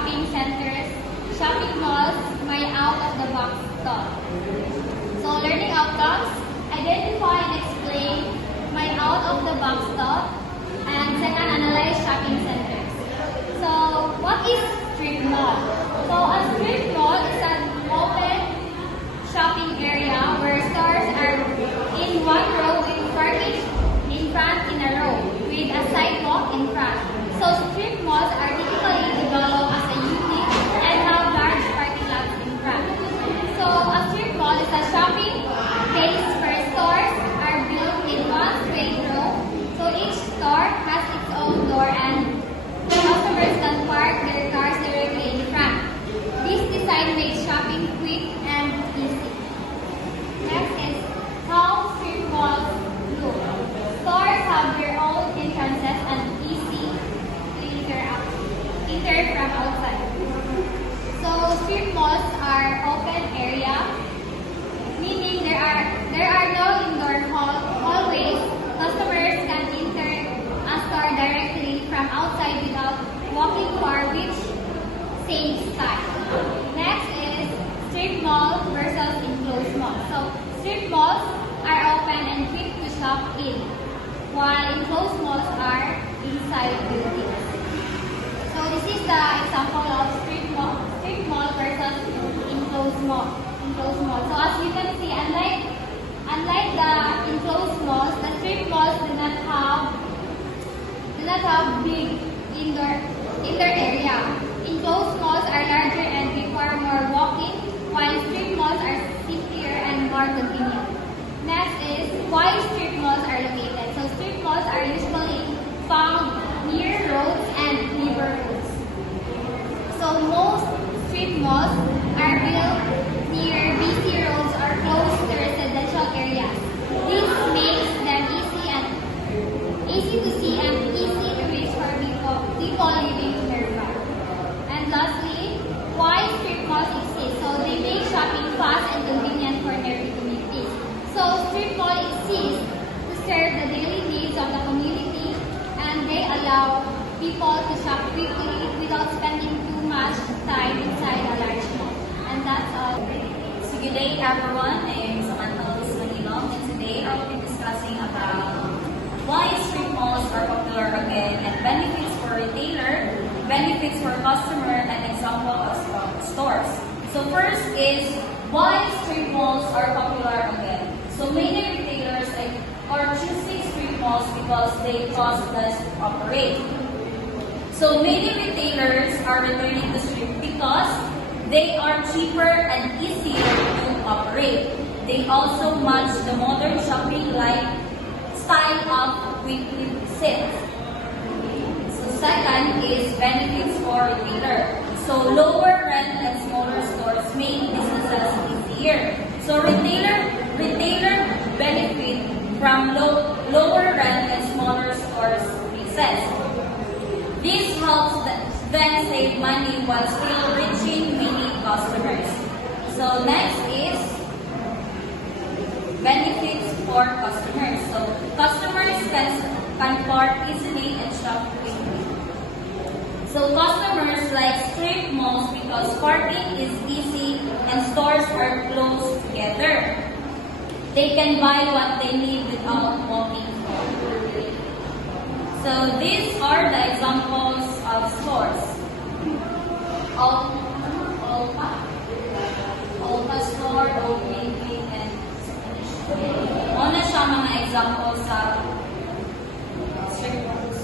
shopping centers, shopping malls, my out-of-the-box thought. So learning outcomes, identify and explain my out-of-the-box thought, and second, analyze shopping centers. So what is strip mall? So a strip mall is an open shopping area where stores are in one row with parking in front in a row with a sidewalk in front. So strip malls are typically developed as a unit and have large parking lots in front. So a strip mall is a shopping place where stores are built in one straight row. So each store has its own door and customers can park their cars directly in front. This design makes shopping quick and easy. Next is how strip malls look. Stores have their own entrances and easy to enter from outside. So strip malls are open area, meaning there are no indoor hallways. Customers can enter a store directly from outside without walking far, which saves time. Next is strip mall versus enclosed mall. So strip malls are open and quick to shop in, while enclosed malls are inside buildings. So this is the example of strip mall versus enclosed mall. So as you can see, unlike the enclosed malls, the strip malls do not have big indoor area. Enclosed malls are larger and require more walking, while strip malls are simpler and more convenient. Next is why strip malls are located. So strip malls are usually found near roads and neighborhoods. So most strip malls are built near busy roads or close to residential areas. This makes them easy to see and easy to reach for people living nearby. And lastly, why strip malls exist? So they make shopping fast and convenient for their communities. So strip malls exist to serve the daily needs of the community, and they allow people to shop quickly without spending too much time inside a large mall. And that's all. So good day everyone, I'm Samantha Luz Manilong, and today I'll be discussing about why strip malls are popular again and benefits for retailer, benefits for customer, and example of stores. So first is why strip malls are popular again. So many retailers are choosing strip malls because they cost less to operate. So many retailers are returning to strip because they are cheaper and easier to operate. They also match the modern shopping style of weekly sales. So second is benefits for retailer. So lower rent and smaller stores make businesses easier. So retailer benefit from lower rent and smaller stores leases. This helps them save money while still reaching many customers. So next is benefits for customers. So customers can park easily and shop quickly. So customers like strip malls because parking is easy and stores are close together. They can buy what they need without walking far. So these are the examples of stores. Ulta store, Old Navy, and una siya mga examples sa strip malls.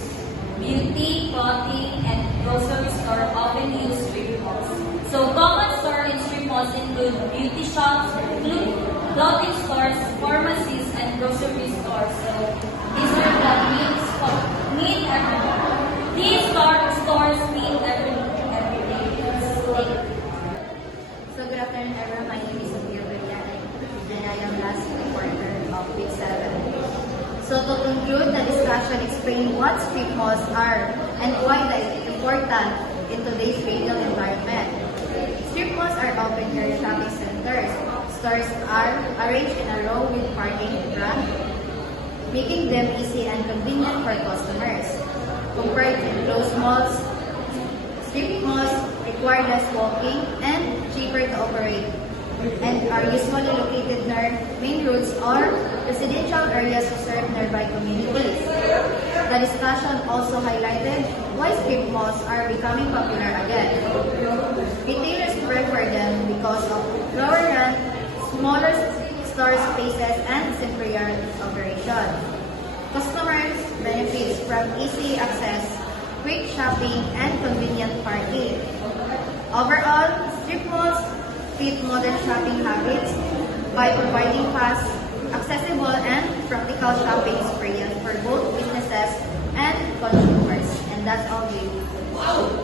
Beauty, clothing, and grocery store often use strip malls. So common store in strip malls include beauty shops, clothing stores, pharmacies, and grocery stores. So these are the meet everyone. These stores meet every day. So good afternoon everyone, my name is Sophia Brilliant and I am last reporter of week 7. So to conclude the discussion, explain what strip malls are and why they are important in today's retail environment. Strip malls are open air shopping centers. Stores are arranged in a row with parking in front, making them easy and convenient for customers. Compared to enclosed malls, strip malls require less walking, and cheaper to operate, and are usually located near main roads or residential areas served nearby communities. The discussion also highlighted why strip malls are becoming popular again. Retailers prefer them because of lower rent, smaller store spaces, and simpler operation. Customers benefits from easy access, quick shopping, and convenient parking. Overall, strip malls fit modern shopping habits by providing fast, accessible, and practical shopping experience for both businesses and consumers. And that's all, Gabe.